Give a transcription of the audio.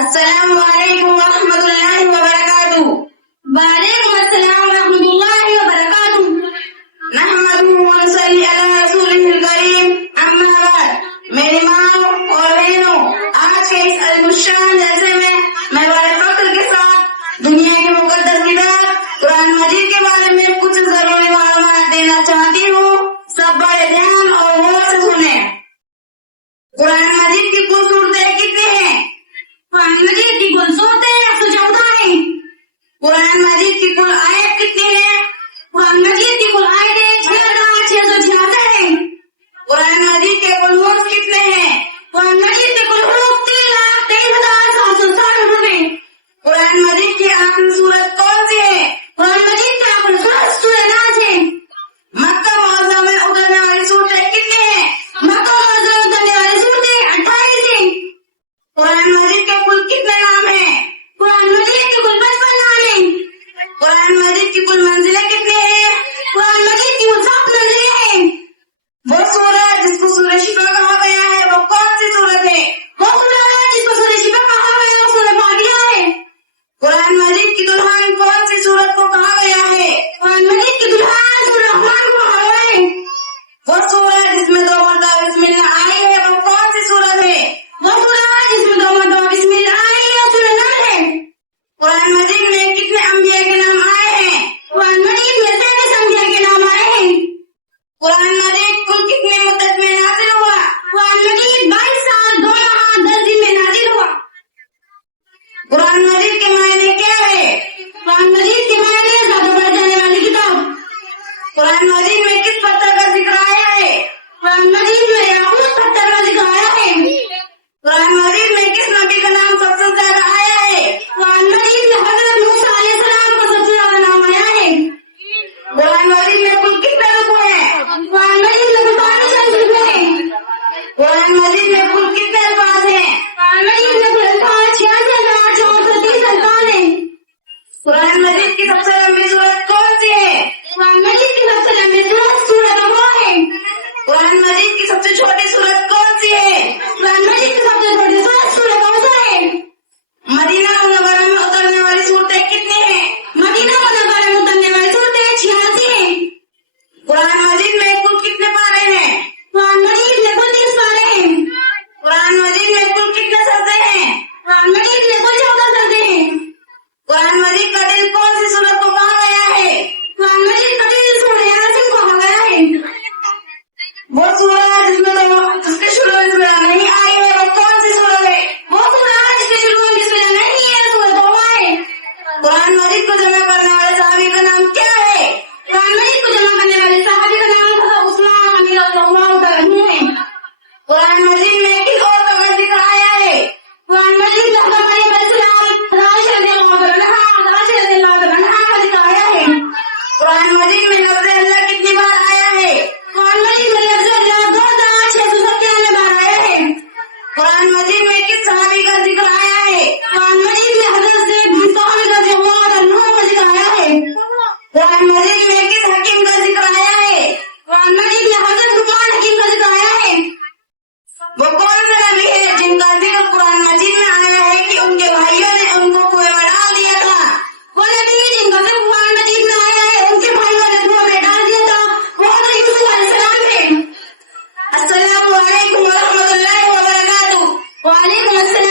السلام علیکم ورحمۃ اللہ وبرکاتہ۔ وعلیکم السلام ورحمۃ اللہ وبرکاتہ۔ نحمده ونصلی علی رسولہ الکریم، اما بعد۔ میری ماں اور بہنوں، آج کے اس المشان جلسے میں بڑے فخر کے ساتھ دنیا کی مقدس کتاب قرآن مجید کے بارے میں کچھ ضروری معلومات دینا چاہتی ہوں۔ سب بڑے دھیان اور غور سے سنیں۔ قرآن مجید کی کل صورتیں کتنی ہیں؟ قرآن مجید کی کل صورتیں 114 ہیں۔ قرآن مجید کی کل آیت کتنی ہے؟ قرآن مجید کی کل آیتیں 6666 ہیں۔ قرآن مجید کے کل حروف کتنے ہیں؟ قرآن مجید کے کل حروف 3,23,760 ہیں۔ قرآن مجید کی آخری سورت کون سی ہے؟ قرآن مجید کی آخری سورت سورہ ناس ہے۔ مکہ معظمہ میں اترنے والی سورتیں کتنی ہیں؟ مکہ معظمہ میں اترنے والی سورتیں 28 ہیں۔ قرآن مجید کے کل کتنے نام ہیں؟ قرآن مجید کے کل 55 نام ہیں۔ قرآن مجید کی کل منزلیں کتنی ہیں؟ قرآن مجید کی کل 7 منزلیں ہیں۔ وہ سورت جس کو سورہ شفا کہا گیا ہے وہ کون سی سورت ہے؟ وہ سورت جس کو سورہ شفا کہا گیا ہے وہ سورہ فاتحہ ہے۔ قرآن مجید کی دلہن کون سی سورت کو کہا گیا ہے؟ قرآن مجید کی دلہن سورہ رحمان کو کہا گیا ہے۔ وہ سورت جس میں 2 مرتبہ بسم اللہ آئی ہے وہ کون سی سورت ہے؟ وہ سورت جس میں 2 مرتبہ بسم اللہ آئی ہے وہ سورہ نمل ہے۔ قرآن مجید میں کتنے انبیاء کے نام آئے ہیں؟ قرآن مجید میں 37 انبیاء کے نام آئے ہیں۔ قرآن مجید کل کتنی مدت میں نازل ہوا؟ قرآن مجید 22 سال 2 ماہ 10 دن میں نازل ہوا۔ قرآن مجید کے معنی کیا ہے؟ قرآن مجید کے معنی زیادہ بڑھ جانے والی کتاب۔ قرآن مجید میں کس پتھر کا ذکر آیا ہے؟ قرآن مجید میں یاقوت پتھر کا ذکر آیا ہے۔ قرآن مجید میں کس نبی کا نام سب سے زیادہ آیا ہے؟ قرآن مجید میں حضرت موسیٰ علیہ السلام کا سب سے زیادہ نام آیا ہے۔ قرآن مجید میں کل کتنے رکوع ہیں؟ قرآن مجید میں 45 رکوع ہیں۔ قرآن مجید میں کل کتنے الفاظ ہیں؟ قرآن مجید میں کل الفاظ 86,430 الفاظ ہیں۔ قرآن مجید کی سب سے لمبی سورت کون سی ہے؟ قرآن مجید کی سب سے لمبی سورت سورہ تبا ہے۔ قرآن مجید کی سب سے چھوٹی سورت کون سی ہے؟ قرآن مجید کی سب سے چھوٹی سورت سورہ کوثر ہے۔ مدینہ منورہ میں اترنے والی سورتیں کتنی ہیں؟ مدینہ منورہ میں اترنے والی سورتیں 86 ہیں۔ قرآن مجید میں کل کتنے پارے ہیں؟ قرآن مجید میں کل 30 پارے ہیں۔ قرآن مجید میں کل کتنے سجدے ہیں؟ قرآن مجید میں کل 14 سجدے ہیں۔ قرآن مجید کا دل کون سی سورت کو کہا گیا ہے؟ قرآن مجید کا دل سورہ یاسین کو کہا گیا ہے۔ وہ سورت جس کے شروع میں بسم اللہ نہیں آئی ہے وہ کون سی سورت ہے؟ وہ سورت جس کے شروع میں بسم اللہ نہیں ہے سورہ توبہ ہے۔ قرآن مجید کو جمع کرنے والے صحابی کا نام کیا ہے؟ قرآن مجید کو جمع کرنے والے صحابی کا نام حضرت عثمان رضی اللہ تعالیٰ عنہ ہے۔ قرآن مجید میں کس عورت کا ذکر آیا ہے؟ قرآن مجید میں حضرت مریم علیہ السلام، عائشہ رضی اللہ عنہا، عائشہ رضی اللہ عنہا کا ذکر آیا ہے۔ قرآن مجید میں لفظ اللہ کتنی بار آیا ہے؟ قرآن مجید میں لفظ اللہ 2697 بار آیا ہے۔ قرآن مجید میں کس صحابی کا ذکر آیا ہے؟ قرآن مجید میں حضرت زید بن ثابت رضی اللہ عنہ کا ذکر آیا ہے۔ قرآن مجید میں کس حکیم کا ذکر آیا ہے؟ قرآن مجید میں حضرت لقمان حکیم کا ذکر آیا ہے۔ وہ کون سے نبی ہے جن کا ذکر قرآن مجید میں آیا ہے کہ ان کے بھائیوں نے ان کو کنویں میں ڈال دیا تھا؟ وہ نبی جن کا ذکر قرآن مجید میں آیا ہے ان کے بھائیوں نے کنویں میں ڈال دیا تھا، وہ حضرت یوسف علیہ السلام تھے۔ السلام علیکم ورحمۃ اللہ وبرکاتہ۔ وعلیکم السلام